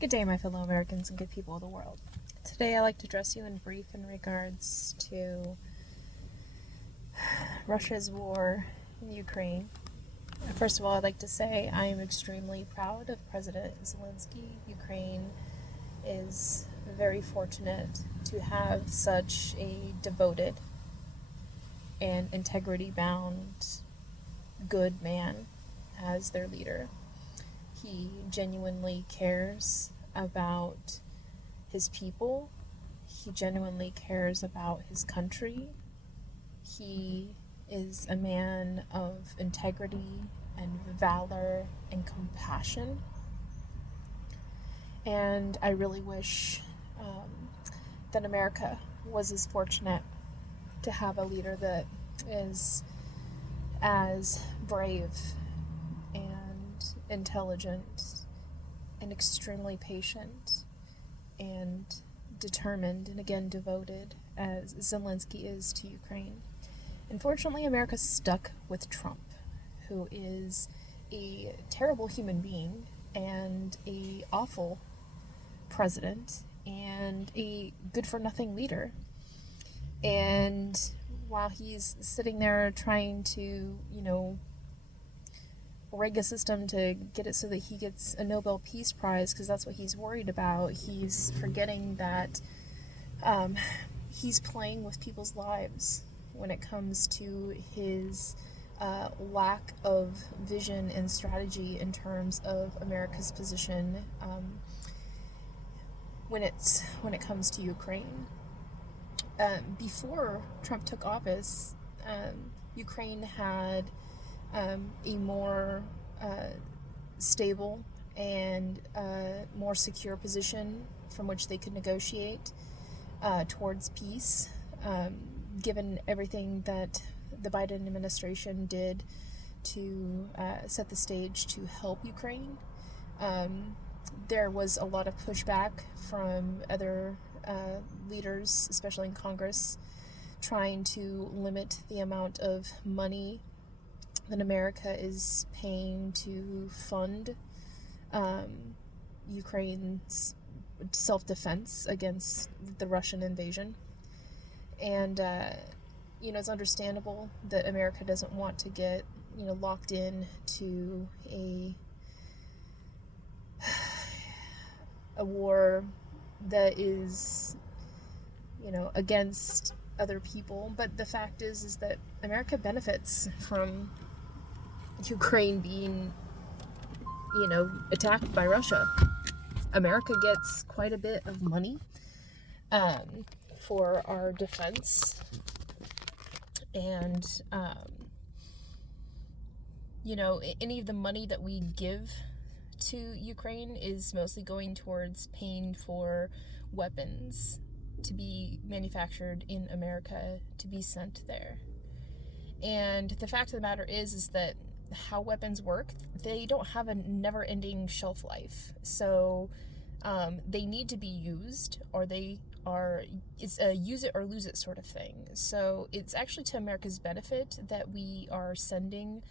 Good day, my fellow Americans and good people of the world. Today I'd like to address you in brief in regards to Russia's war in Ukraine. First of all, I'd like to say I am extremely proud of President Zelensky. Ukraine is very fortunate to have such a devoted and integrity-bound good man as their leader. He genuinely cares about his people. He genuinely cares about his country. He is a man of integrity and valor and compassion. And I really wish that America was as fortunate to have a leader that is as brave and intelligent and extremely patient and determined and again devoted as Zelensky is to Ukraine. Unfortunately, America's stuck with Trump, who is a terrible human being and a awful president and a good-for-nothing leader. And while he's sitting there trying to, rig a system to get it so that he gets a Nobel Peace Prize, because that's what he's worried about, he's forgetting that he's playing with people's lives when it comes to his lack of vision and strategy in terms of America's position when it comes to Ukraine. Before Trump took office, Ukraine had a more stable and more secure position from which they could negotiate towards peace, given everything that the Biden administration did to set the stage to help Ukraine. There was a lot of pushback from other leaders, especially in Congress, trying to limit the amount of money that America is paying to fund Ukraine's self-defense against the Russian invasion. And, it's understandable that America doesn't want to get, locked in to a war that is, against other people. But the fact is that America benefits from Ukraine being, attacked by Russia. America gets quite a bit of money for our defense. And, any of the money that we give to Ukraine is mostly going towards paying for weapons to be manufactured in America to be sent there. And the fact of the matter is that how weapons work, they don't have a never-ending shelf life. So they need to be used, or it's a use it or lose it sort of thing. So it's actually to America's benefit that we are sending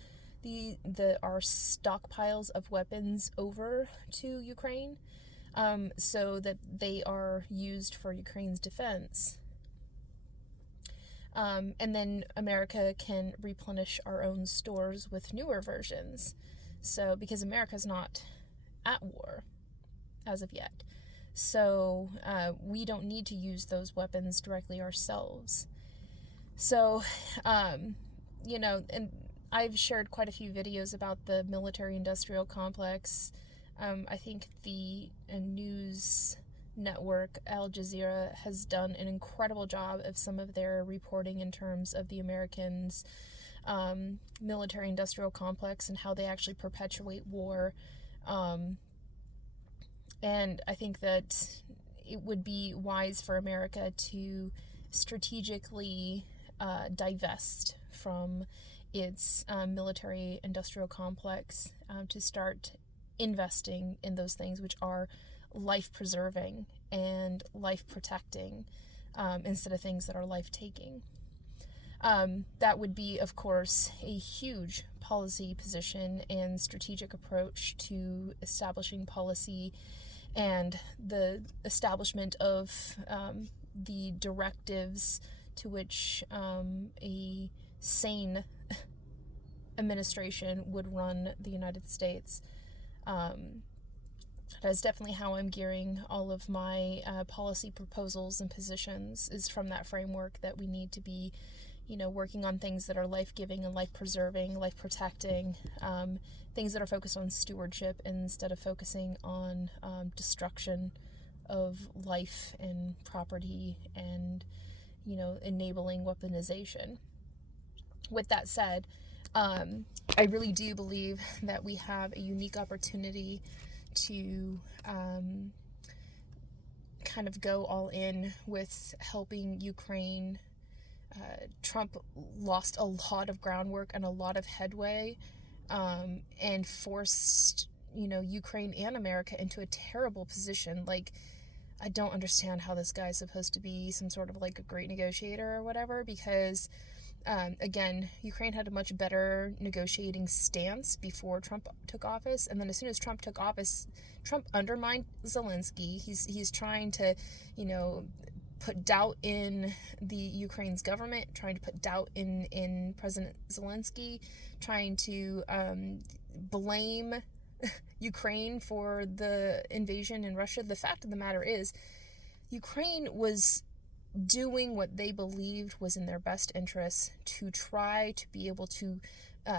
our stockpiles of weapons over to Ukraine, so that they are used for Ukraine's defense. And then America can replenish our own stores with newer versions. So, because America's not at war as of yet. So, we don't need to use those weapons directly ourselves. So, and I've shared quite a few videos about the military-industrial complex. I think the news network Al Jazeera has done an incredible job of some of their reporting in terms of the Americans' military-industrial complex and how they actually perpetuate war. And I think that it would be wise for America to strategically divest from its military-industrial complex to start investing in those things which are life-preserving and life-protecting instead of things that are life-taking. That would be, of course, a huge policy position and strategic approach to establishing policy and the establishment of the directives to which a sane administration would run the United States. That's definitely how I'm gearing all of my policy proposals and positions, is from that framework that we need to be, working on things that are life-giving and life-preserving, life-protecting, things that are focused on stewardship instead of focusing on destruction of life and property and, enabling weaponization. With that said, I really do believe that we have a unique opportunity to kind of go all in with helping Ukraine. Trump lost a lot of groundwork and a lot of headway, and forced, Ukraine and America into a terrible position. Like, I don't understand how this guy's supposed to be some sort of like a great negotiator or whatever, because again, Ukraine had a much better negotiating stance before Trump took office, and then as soon as Trump took office, Trump undermined Zelensky. He's trying to, put doubt in the Ukraine's government, trying to put doubt in President Zelensky, trying to blame Ukraine for the invasion in Russia. The fact of the matter is, Ukraine was doing what they believed was in their best interests to try to be able to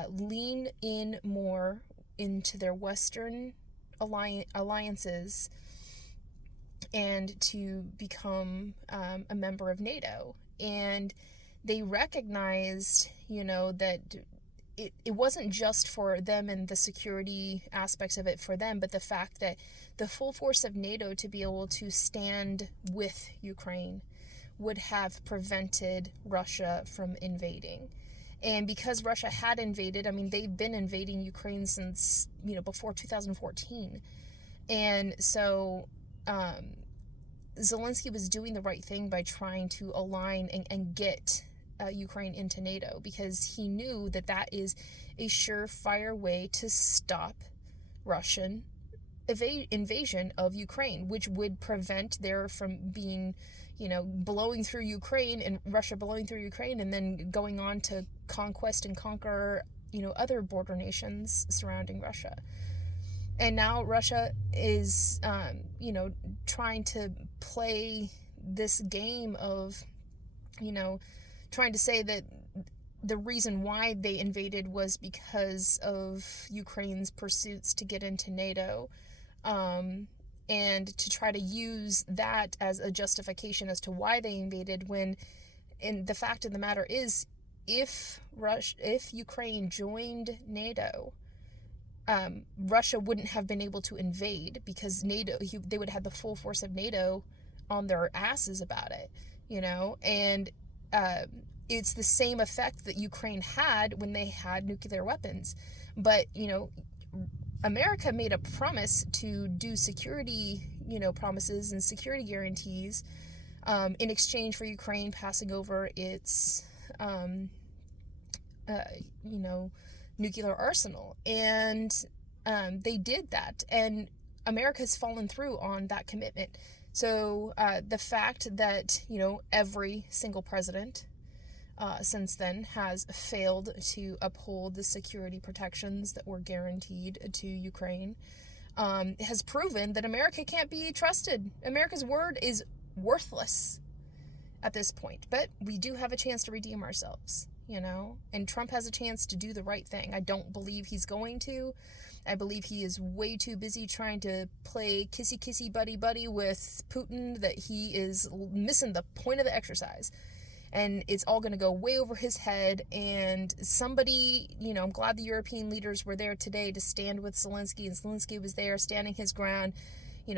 lean in more into their Western alliances and to become a member of NATO. And they recognized, that it wasn't just for them and the security aspects of it for them, but the fact that the full force of NATO to be able to stand with Ukraine would have prevented Russia from invading. And because Russia had invaded, they've been invading Ukraine since, before 2014. And so Zelensky was doing the right thing by trying to align and get Ukraine into NATO, because he knew that is a surefire way to stop Russian invasion of Ukraine, which would prevent there from being, blowing through Ukraine and Russia blowing through Ukraine and then going on to conquest and conquer, other border nations surrounding Russia. And now Russia is, trying to play this game of, trying to say that the reason why they invaded was because of Ukraine's pursuits to get into NATO, and to try to use that as a justification as to why they invaded, when, and the fact of the matter is, if Ukraine joined NATO, Russia wouldn't have been able to invade, because they would have the full force of NATO on their asses about it, and it's the same effect that Ukraine had when they had nuclear weapons. But, America made a promise to do security, promises and security guarantees in exchange for Ukraine passing over its, nuclear arsenal. And they did that. And America's fallen through on that commitment. So the fact that, every single president since then has failed to uphold the security protections that were guaranteed to Ukraine has proven that America can't be trusted. America's word is worthless at this point. But we do have a chance to redeem ourselves, and Trump has a chance to do the right thing. I don't believe he's going to. I believe he is way too busy trying to play kissy buddy with Putin that he is missing the point of the exercise. And it's all going to go way over his head. And somebody, I'm glad the European leaders were there today to stand with Zelensky, and Zelensky was there standing his ground.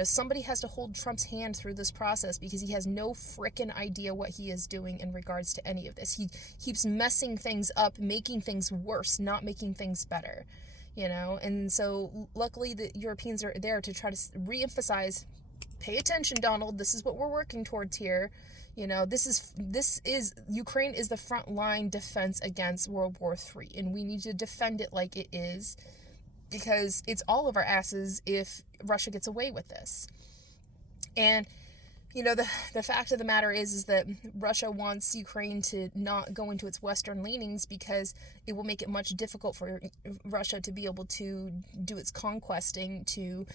Somebody has to hold Trump's hand through this process, because he has no frickin' idea what he is doing in regards to any of this. He keeps messing things up, making things worse, not making things better, And so luckily the Europeans are there to try to reemphasize, pay attention, Donald, this is what we're working towards here. This is Ukraine is the front line defense against World War III, and we need to defend it like it is. because it's all of our asses if Russia gets away with this. And the fact of the matter is that Russia wants Ukraine to not go into its Western leanings because it will make it much difficult for Russia to be able to do its conquesting, to,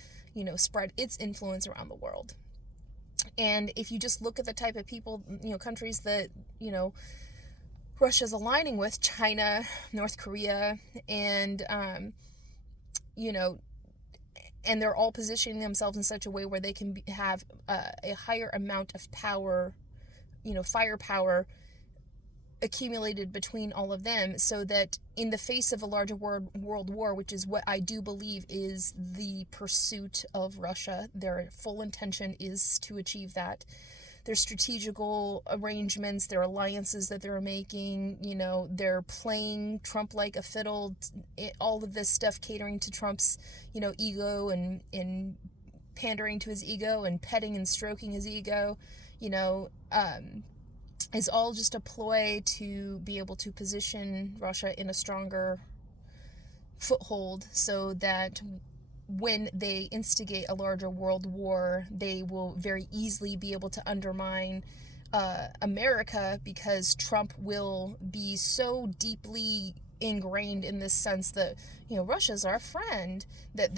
spread its influence around the world. And if you just look at the type of people, countries that, Russia's aligning with, China, North Korea, and, and they're all positioning themselves in such a way where they can have a higher amount of power, firepower accumulated between all of them, so that in the face of a larger world war, which is what I do believe is the pursuit of Russia, their full intention is to achieve that. Their strategical arrangements, their alliances that they're making, they're playing Trump like a fiddle, all of this stuff catering to Trump's, ego and pandering to his ego and petting and stroking his ego, is all just a ploy to be able to position Russia in a stronger foothold, so that when they instigate a larger world war, they will very easily be able to undermine America, because Trump will be so deeply ingrained in this sense that, Russia's our friend, that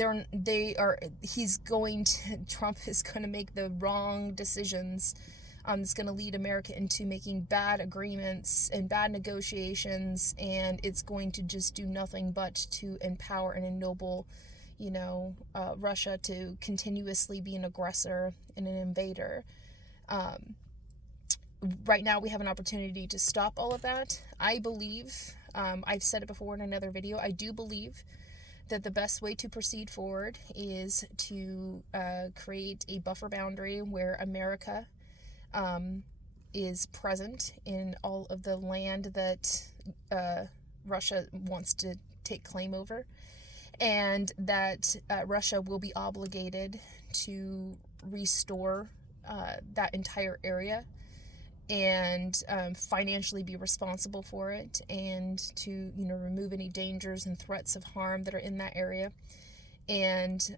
Trump is going to make the wrong decisions. It's going to lead America into making bad agreements and bad negotiations, and it's going to just do nothing but to empower and ennoble Russia to continuously be an aggressor and an invader. Right now we have an opportunity to stop all of that. I believe, I've said it before in another video, I do believe that the best way to proceed forward is to create a buffer boundary where America is present in all of the land that Russia wants to take claim over, and that Russia will be obligated to restore that entire area and financially be responsible for it, and to remove any dangers and threats of harm that are in that area, and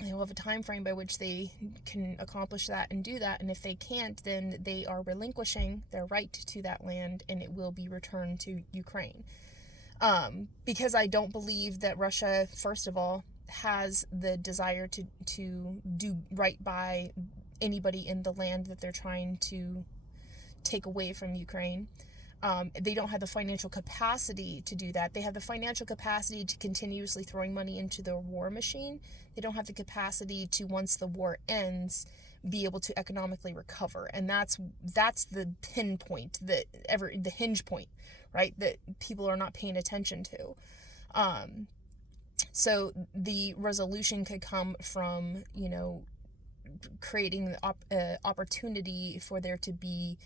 they'll have a time frame by which they can accomplish that and do that. And if they can't, then they are relinquishing their right to that land, and it will be returned to Ukraine. Because I don't believe that Russia, first of all, has the desire to do right by anybody in the land that they're trying to take away from Ukraine. They don't have the financial capacity to do that. They have the financial capacity to continuously throwing money into their war machine. They don't have the capacity to, once the war ends, be able to economically recover. And that's the pinpoint, the hinge point, right, that people are not paying attention to. So the resolution could come from, creating the opportunity for there to be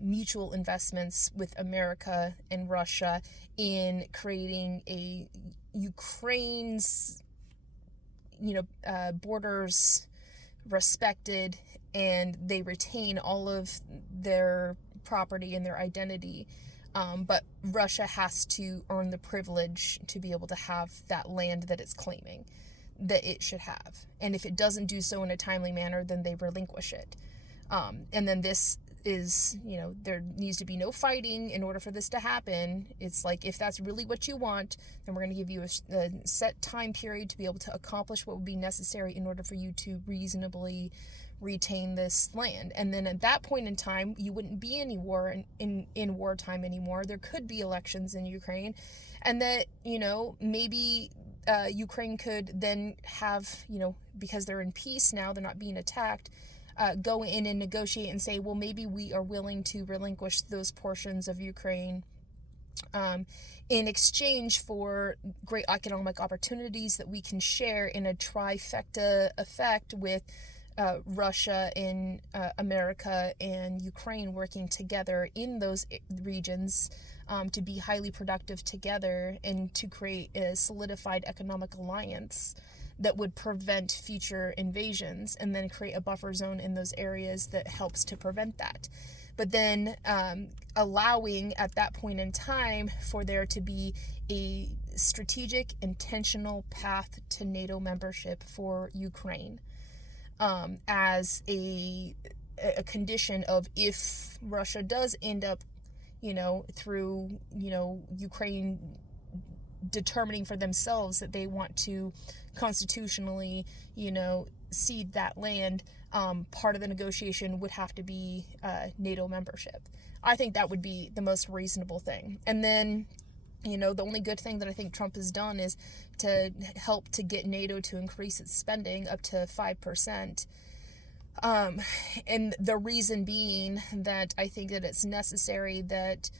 mutual investments with America and Russia in creating a Ukraine's, borders respected, and they retain all of their property and their identity. But Russia has to earn the privilege to be able to have that land that it's claiming that it should have. And if it doesn't do so in a timely manner, then they relinquish it. And then this is, there needs to be no fighting in order for this to happen. It's like, if that's really what you want, then we're going to give you a set time period to be able to accomplish what would be necessary in order for you to reasonably retain this land. And then at that point in time, you wouldn't be any war in wartime anymore. There could be elections in Ukraine, and that, maybe Ukraine could then have, because they're in peace now, they're not being attacked, go in and negotiate and say, well, maybe we are willing to relinquish those portions of Ukraine in exchange for great economic opportunities that we can share in a trifecta effect with Russia and America and Ukraine working together in those regions to be highly productive together, and to create a solidified economic alliance that would prevent future invasions, and then create a buffer zone in those areas that helps to prevent that. but then allowing at that point in time for there to be a strategic, intentional path to NATO membership for Ukraine, as a condition of, if Russia does end up, through, Ukraine determining for themselves that they want to constitutionally, cede that land, part of the negotiation would have to be NATO membership. I think that would be the most reasonable thing. And then, the only good thing that I think Trump has done is to help to get NATO to increase its spending up to 5%. And the reason being that I think that it's necessary that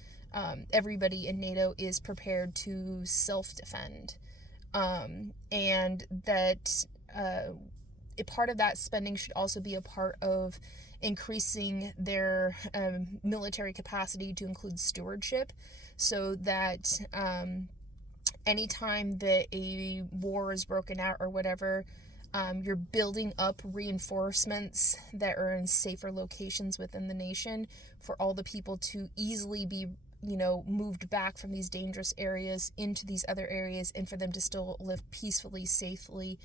everybody in NATO is prepared to self-defend. And that a part of that spending should also be a part of increasing their military capacity to include stewardship, so that anytime that a war is broken out or whatever, you're building up reinforcements that are in safer locations within the nation for all the people to easily be, moved back from these dangerous areas into these other areas, and for them to still live peacefully, safely,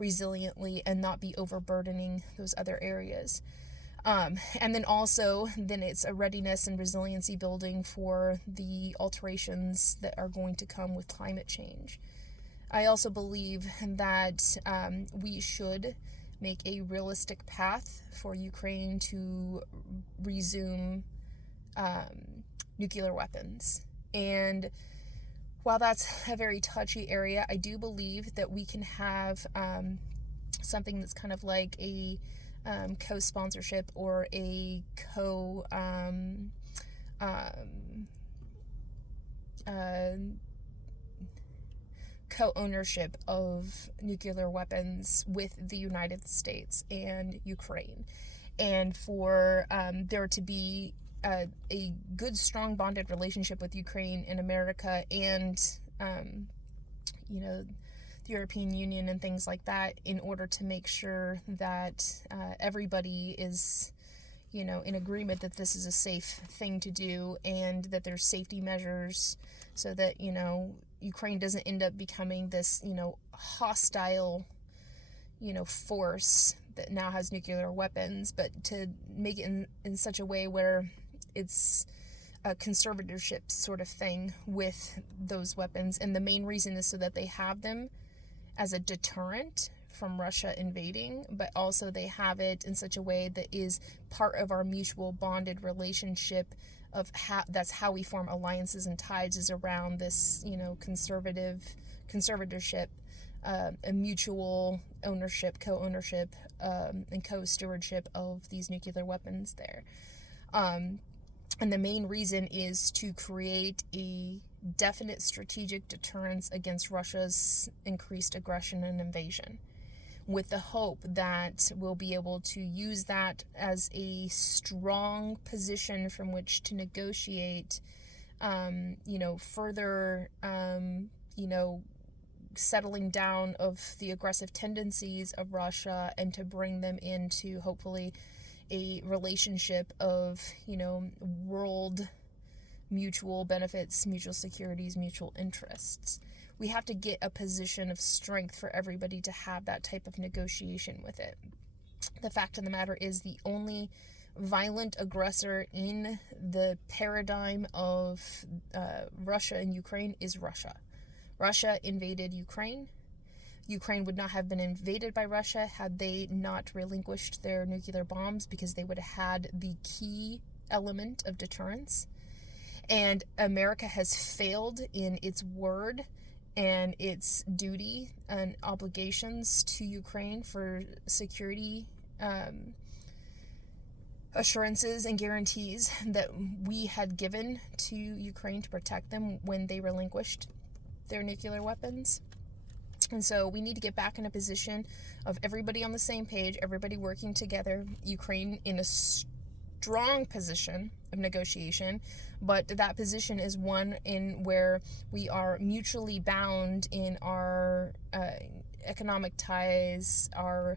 resiliently, and not be overburdening those other areas. And then also, it's a readiness and resiliency building for the alterations that are going to come with climate change. I also believe that we should make a realistic path for Ukraine to resume nuclear weapons. And while that's a very touchy area, I do believe that we can have something that's kind of like a co-sponsorship or a co-ownership of nuclear weapons with the United States and Ukraine, and for there to be a good, strong, bonded relationship with Ukraine and America and the European Union and things like that, in order to make sure that everybody is, in agreement that this is a safe thing to do, and that there's safety measures so that, Ukraine doesn't end up becoming this, hostile, force that now has nuclear weapons, but to make it in such a way where it's a conservatorship sort of thing with those weapons. And the main reason is so that they have them as a deterrent from Russia invading, but also they have it in such a way that is part of our mutual bonded relationship of that's how we form alliances and ties, is around this, conservatorship, a mutual ownership, co-ownership, and co-stewardship of these nuclear weapons there. And the main reason is to create a definite strategic deterrence against Russia's increased aggression and invasion, with the hope that we'll be able to use that as a strong position from which to negotiate, further, settling down of the aggressive tendencies of Russia, and to bring them into, hopefully, a relationship of, world mutual benefits, mutual securities, mutual interests. We have to get a position of strength for everybody to have that type of negotiation with it. The fact of the matter is, the only violent aggressor in the paradigm of Russia and Ukraine is Russia. Russia invaded Ukraine. Ukraine would not have been invaded by Russia had they not relinquished their nuclear bombs, because they would have had the key element of deterrence. And America has failed in its word and its duty and obligations to Ukraine for security assurances and guarantees that we had given to Ukraine to protect them when they relinquished their nuclear weapons. And so we need to get back in a position of everybody on the same page, everybody working together, Ukraine in a strong position of negotiation, but that position is one in where we are mutually bound in our economic ties, our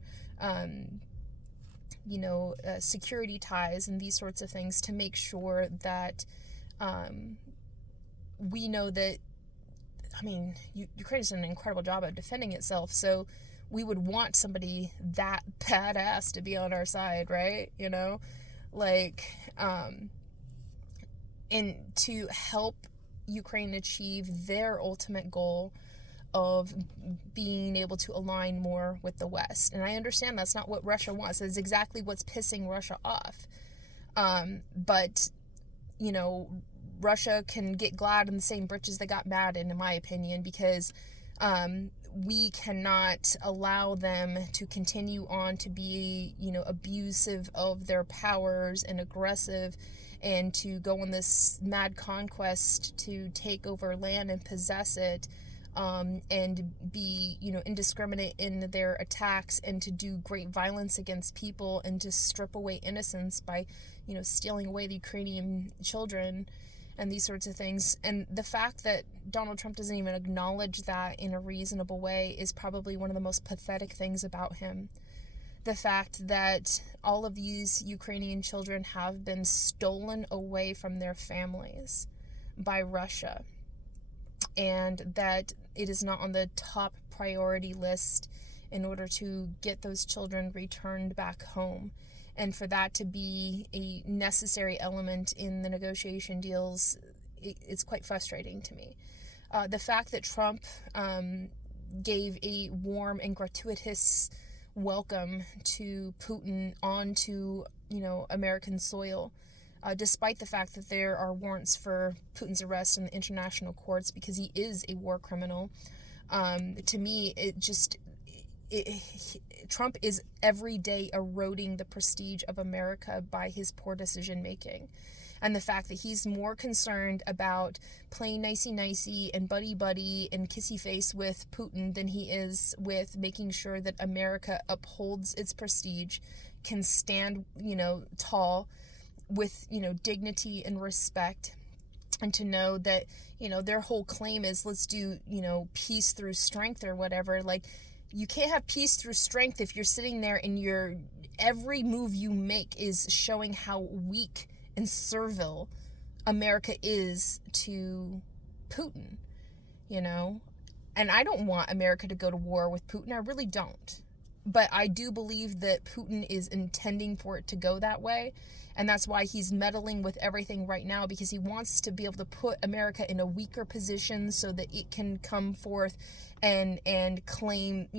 security ties and these sorts of things to make sure that we know that, Ukraine has done an incredible job of defending itself, so we would want somebody that badass to be on our side, right? And to help Ukraine achieve their ultimate goal of being able to align more with the West. And I understand that's not what Russia wants. That's exactly what's pissing Russia off. But, Russia can get glad in the same britches they got mad in my opinion, because we cannot allow them to continue on to be, abusive of their powers and aggressive, and to go on this mad conquest to take over land and possess it, and be, indiscriminate in their attacks, and to do great violence against people, and to strip away innocence by, stealing away the Ukrainian children and these sorts of things. And the fact that Donald Trump doesn't even acknowledge that in a reasonable way is probably one of the most pathetic things about him. The fact that all of these Ukrainian children have been stolen away from their families by Russia, and that it is not on the top priority list in order to get those children returned back home. And for that to be a necessary element in the negotiation deals, it's quite frustrating to me. The fact that Trump gave a warm and gratuitous welcome to Putin onto, American soil, despite the fact that there are warrants for Putin's arrest in the international courts because he is a war criminal. To me, Trump is every day eroding the prestige of America by his poor decision making. And the fact that he's more concerned about playing nicey-nicey and buddy-buddy and kissy-face with Putin than he is with making sure that America upholds its prestige, can stand, tall with, dignity and respect, and to know that, their whole claim is let's do, peace through strength or whatever. Like, you can't have peace through strength if you're sitting there and every move you make is showing how weak and servile America is to Putin, And I don't want America to go to war with Putin. I really don't. But I do believe that Putin is intending for it to go that way. And that's why he's meddling with everything right now, because he wants to be able to put America in a weaker position so that it can come forth and claim,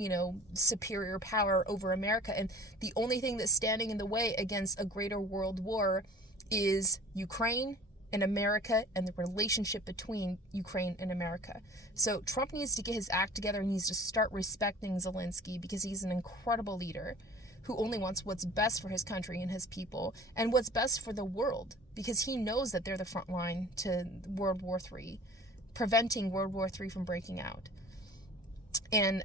superior power over America. And the only thing that's standing in the way against a greater world war is Ukraine and America, and the relationship between Ukraine and America. So Trump needs to get his act together and needs to start respecting Zelensky, because he's an incredible leader who only wants what's best for his country and his people, and what's best for the world, because he knows that they're the front line to World War III, preventing World War III from breaking out. And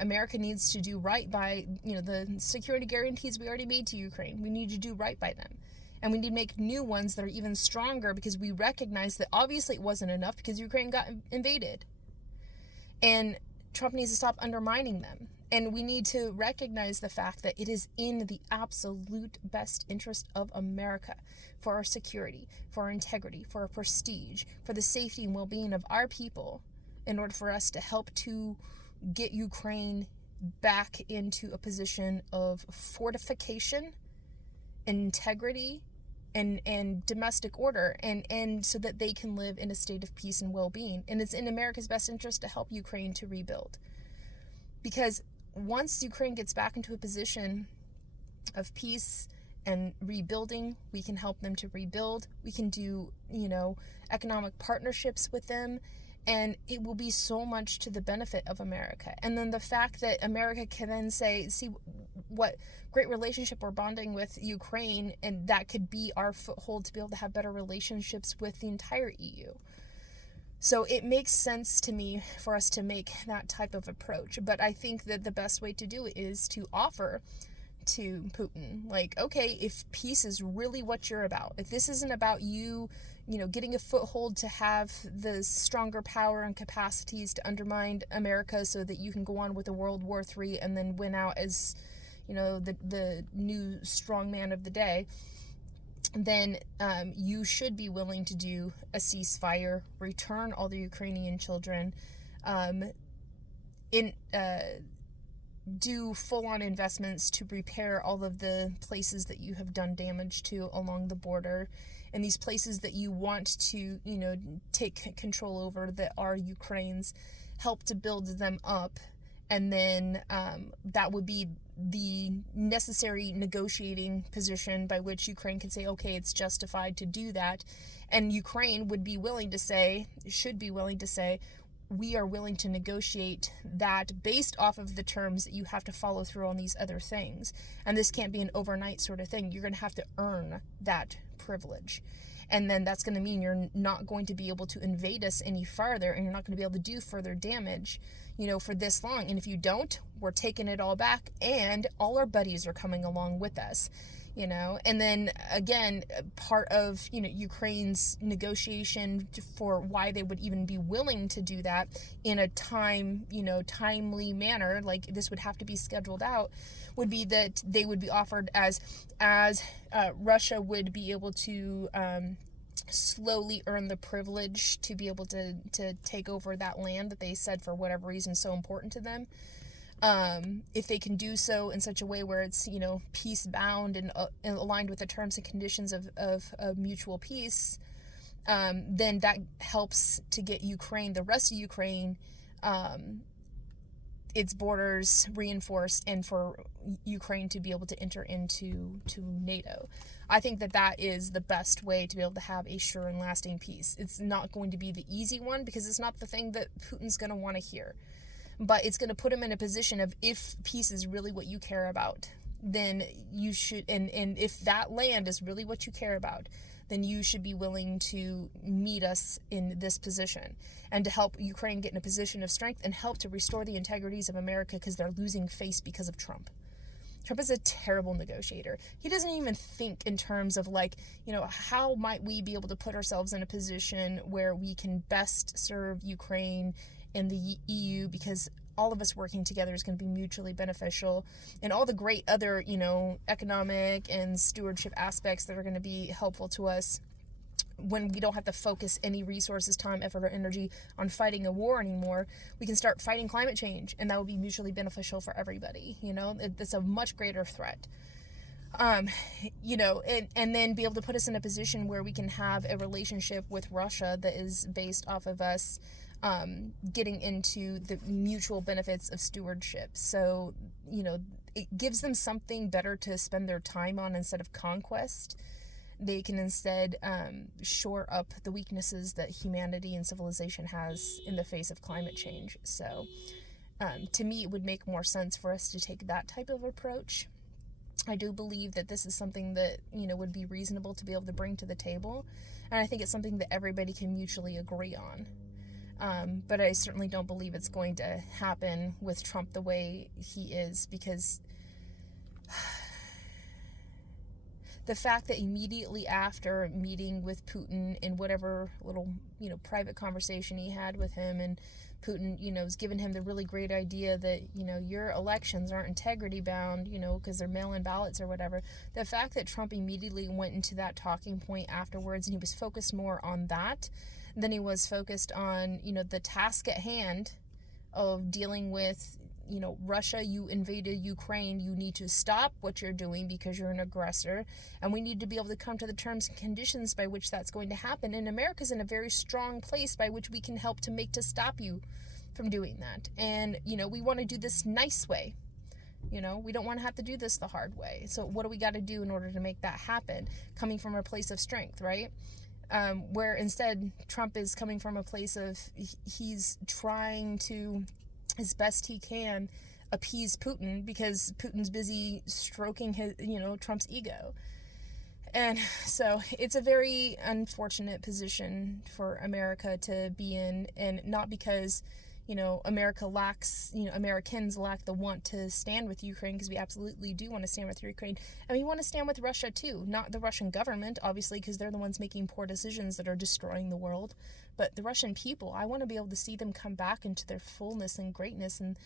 America needs to do right by, the security guarantees we already made to Ukraine. We need to do right by them. And we need to make new ones that are even stronger, because we recognize that obviously it wasn't enough because Ukraine got invaded. And Trump needs to stop undermining them. And we need to recognize the fact that it is in the absolute best interest of America, for our security, for our integrity, for our prestige, for the safety and well-being of our people, in order for us to help to get Ukraine back into a position of fortification, integrity, and domestic order, and so that they can live in a state of peace and well-being. And it's in America's best interest to help Ukraine to rebuild, because once Ukraine gets back into a position of peace and rebuilding, we can help them to rebuild. We can do, economic partnerships with them, and it will be so much to the benefit of America. And then the fact that America can then say, see what great relationship we're bonding with Ukraine, and that could be our foothold to be able to have better relationships with the entire EU. So it makes sense to me for us to make that type of approach. But I think that the best way to do it is to offer to Putin, like, okay, if peace is really what you're about, if this isn't about you, getting a foothold to have the stronger power and capacities to undermine America so that you can go on with a World War III and then win out as, the new strongman of the day, then you should be willing to do a ceasefire, return all the Ukrainian children, do full-on investments to repair all of the places that you have done damage to along the border, and these places that you want to, take control over that are Ukraine's, help to build them up. And then that would be the necessary negotiating position by which Ukraine can say, okay, it's justified to do that. And Ukraine would be willing to say, should be willing to say, we are willing to negotiate that based off of the terms that you have to follow through on these other things. And this can't be an overnight sort of thing. You're going to have to earn that privilege. And then that's going to mean you're not going to be able to invade us any farther, and you're not going to be able to do further damage, for this long. And if you don't, we're taking it all back, and all our buddies are coming along with us. And then again, part of, Ukraine's negotiation for why they would even be willing to do that in a timely manner, like this would have to be scheduled out, would be that they would be offered as Russia would be able to slowly earn the privilege to be able to take over that land that they said for whatever reason is so important to them. If they can do so in such a way where it's, peace bound and aligned with the terms and conditions of mutual peace, then that helps to get Ukraine, the rest of Ukraine, its borders reinforced, and for Ukraine to be able to enter into NATO. I think that is the best way to be able to have a sure and lasting peace. It's not going to be the easy one, because it's not the thing that Putin's going to want to hear. But it's going to put him in a position of, if peace is really what you care about, then you should, and if that land is really what you care about, then you should be willing to meet us in this position and to help Ukraine get in a position of strength and help to restore the integrities of America, because they're losing face because of Trump. Trump is a terrible negotiator. He doesn't even think in terms of how might we be able to put ourselves in a position where we can best serve Ukraine and the EU, because all of us working together is going to be mutually beneficial, and all the great other, economic and stewardship aspects that are going to be helpful to us when we don't have to focus any resources, time, effort, or energy on fighting a war anymore. We can start fighting climate change, and that would be mutually beneficial for everybody. It's a much greater threat. And then be able to put us in a position where we can have a relationship with Russia that is based off of us getting into the mutual benefits of stewardship. So, it gives them something better to spend their time on instead of conquest. They can instead shore up the weaknesses that humanity and civilization has in the face of climate change. So, to me, it would make more sense for us to take that type of approach. I do believe that this is something that, would be reasonable to be able to bring to the table. And I think it's something that everybody can mutually agree on. But I certainly don't believe it's going to happen with Trump the way he is, because the fact that immediately after meeting with Putin in whatever little, private conversation he had with him, and Putin, has given him the really great idea that, your elections aren't integrity bound, because they're mail-in ballots or whatever. The fact that Trump immediately went into that talking point afterwards, and he was focused more on that than he was focused on, the task at hand of dealing with, Russia, you invaded Ukraine, you need to stop what you're doing because you're an aggressor, and we need to be able to come to the terms and conditions by which that's going to happen. And America's in a very strong place by which we can help to stop you from doing that. And, we want to do this nice way. We don't want to have to do this the hard way. So what do we got to do in order to make that happen? Coming from a place of strength, right? Where instead Trump is coming from a place of, he's trying to, as best he can, appease Putin, because Putin's busy stroking his, Trump's ego. And so it's a very unfortunate position for America to be in, and not because, Americans lack the want to stand with Ukraine, because we absolutely do want to stand with Ukraine. And we want to stand with Russia too, not the Russian government, obviously, because they're the ones making poor decisions that are destroying the world. But the Russian people, I want to be able to see them come back into their fullness and greatness, and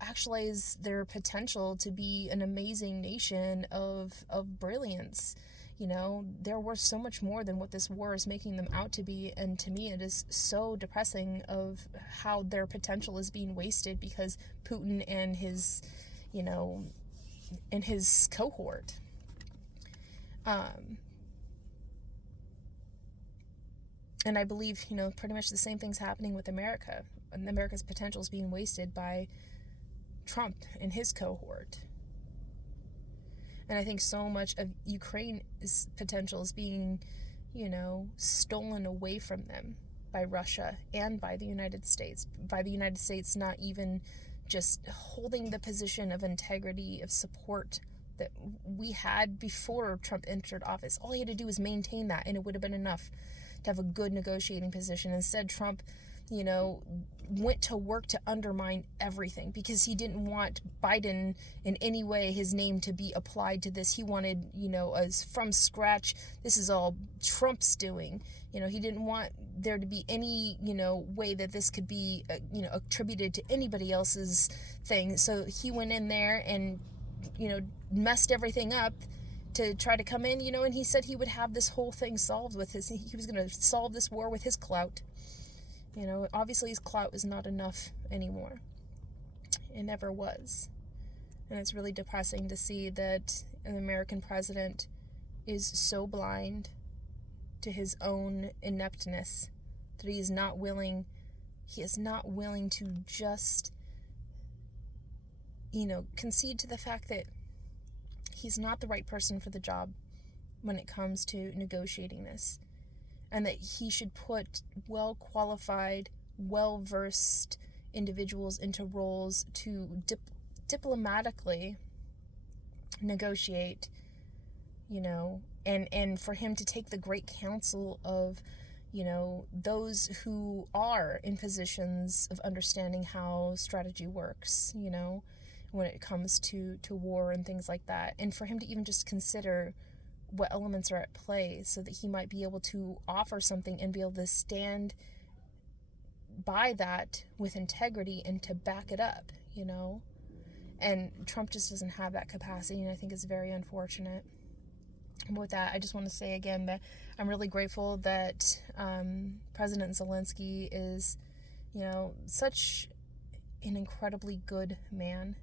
actualize their potential to be an amazing nation of brilliance. They're worth so much more than what this war is making them out to be, and to me it is so depressing of how their potential is being wasted because Putin and his cohort. And I believe, pretty much the same thing's happening with America. And America's potential is being wasted by Trump and his cohort. And I think so much of Ukraine's potential is being, stolen away from them by Russia and by the United States. By the United States not even just holding the position of integrity, of support that we had before Trump entered office. All he had to do was maintain that, and it would have been enough to have a good negotiating position. Instead, Trump, went to work to undermine everything because he didn't want Biden in any way, his name, to be applied to this. He wanted, as from scratch, this is all Trump's doing. He didn't want there to be any, way that this could be, attributed to anybody else's thing. So he went in there and, messed everything up to try to come in, and he said he would have this whole thing solved with he was going to solve this war with his clout. Obviously his clout is not enough anymore. It never was. And it's really depressing to see that an American president is so blind to his own ineptness that he is not willing to just, concede to the fact that he's not the right person for the job when it comes to negotiating this, and that he should put well-qualified, well-versed individuals into roles to diplomatically negotiate, and for him to take the great counsel of, those who are in positions of understanding how strategy works, when it comes to war and things like that, and for him to even just consider what elements are at play so that he might be able to offer something and be able to stand by that with integrity and to back it up, and Trump just doesn't have that capacity, and I think it's very unfortunate. And with that, I just want to say again that I'm really grateful that President Zelensky is, such an incredibly good man,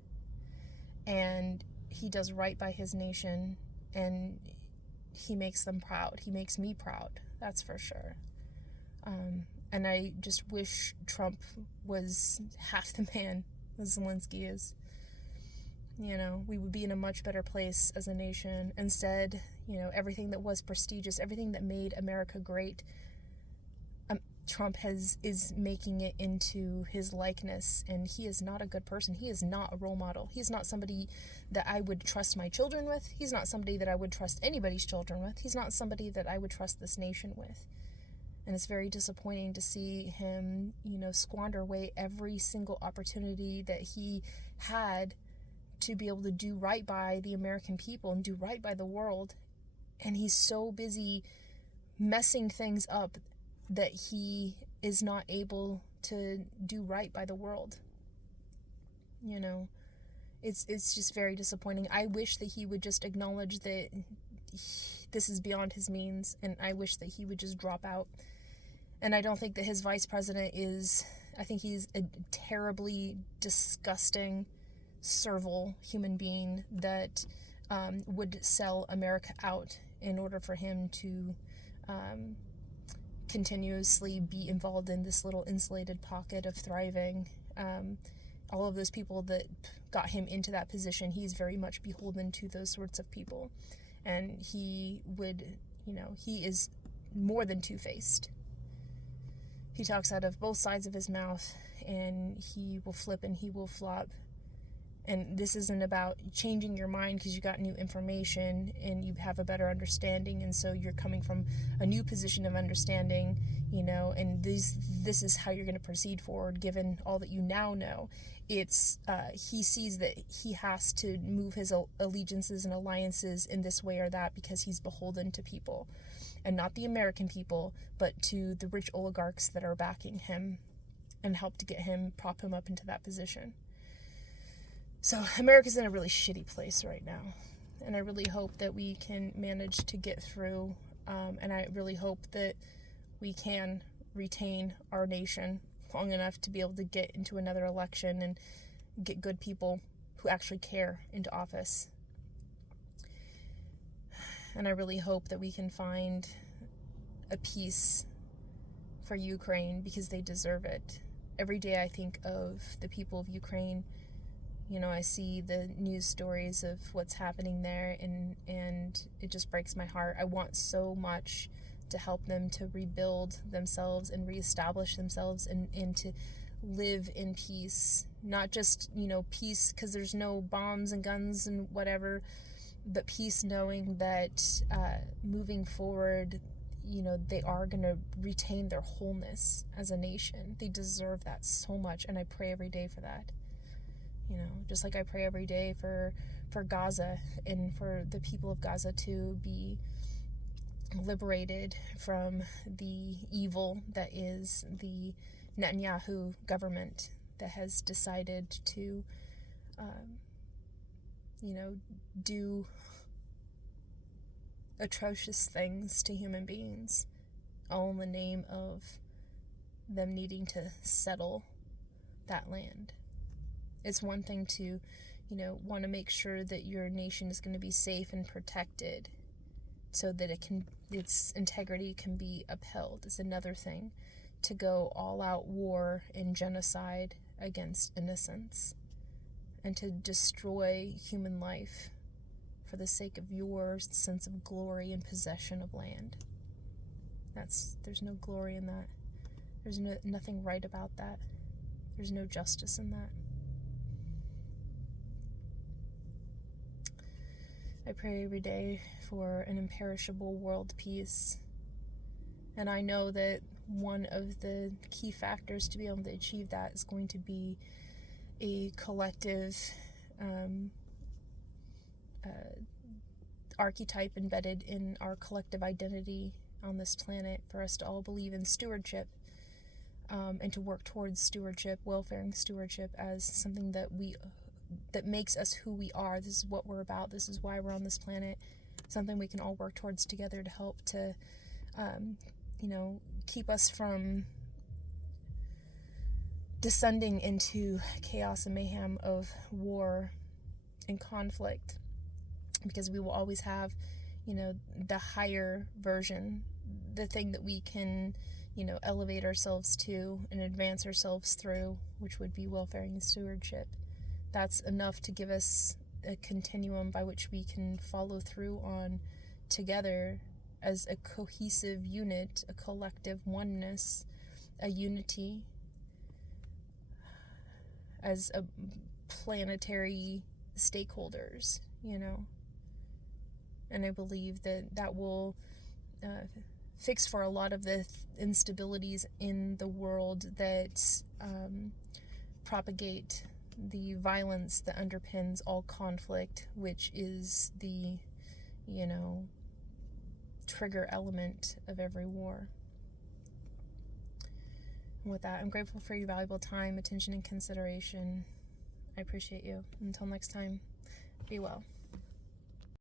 and he does right by his nation, and he makes them proud. He makes me proud, that's for sure. And I just wish Trump was half the man that Zelensky is. We would be in a much better place as a nation. Instead, everything that was prestigious, everything that made America great, Trump is making it into his likeness, and he is not a good person. He is not a role model. He's not somebody that I would trust my children with. He's not somebody that I would trust anybody's children with. He's not somebody that I would trust this nation with. And it's very disappointing to see him, squander away every single opportunity that he had to be able to do right by the American people and do right by the world. And he's so busy messing things up that he is not able to do right by the world. It's just very disappointing. I wish that he would just acknowledge that this is beyond his means, and I wish that he would just drop out. And I don't think that his vice president is, I think he's a terribly disgusting, servile human being that would sell America out in order for him to continuously be involved in this little insulated pocket of thriving. All of those people that got him into that position, he's very much beholden to those sorts of people. And he would, he is more than two-faced. He talks out of both sides of his mouth, and he will flip and he will flop. And this isn't about changing your mind because you got new information and you have a better understanding, and so you're coming from a new position of understanding, and this is how you're going to proceed forward given all that you now know. It's he sees that he has to move his allegiances and alliances in this way or that because he's beholden to people, and not the American people, but to the rich oligarchs that are backing him and help to get him, prop him up into that position. So America's in a really shitty place right now. And I really hope that we can manage to get through. And I really hope that we can retain our nation long enough to be able to get into another election and get good people who actually care into office. And I really hope that we can find a peace for Ukraine, because they deserve it. Every day I think of the people of Ukraine. You know, I see the news stories of what's happening there, and it just breaks my heart. I want so much to help them to rebuild themselves and reestablish themselves, and to live in peace. Not just, peace because there's no bombs and guns and whatever, but peace knowing that moving forward, they are going to retain their wholeness as a nation. They deserve that so much, and I pray every day for that. Just like I pray every day for Gaza and for the people of Gaza to be liberated from the evil that is the Netanyahu government that has decided to, do atrocious things to human beings, all in the name of them needing to settle that land. It's one thing to, want to make sure that your nation is going to be safe and protected so that its integrity can be upheld. It's another thing to go all out war and genocide against innocents and to destroy human life for the sake of your sense of glory and possession of land. There's no glory in that. There's nothing right about that. There's no justice in that. I pray every day for an imperishable world peace. And I know that one of the key factors to be able to achieve that is going to be a collective archetype embedded in our collective identity on this planet, for us to all believe in stewardship, and to work towards stewardship, welfaring stewardship, as something that makes us who we are. This is what we're about. This is why we're on this planet. Something we can all work towards together to help to, keep us from descending into chaos and mayhem of war and conflict. Because we will always have, the higher version, the thing that we can, elevate ourselves to and advance ourselves through, which would be welfaring and stewardship. That's enough to give us a continuum by which we can follow through on together as a cohesive unit, a collective oneness, a unity, as a planetary stakeholders, And I believe that will fix for a lot of the instabilities in the world that propagate the violence that underpins all conflict, which is the, trigger element of every war. And with that, I'm grateful for your valuable time, attention, and consideration. I appreciate you. Until next time, be well.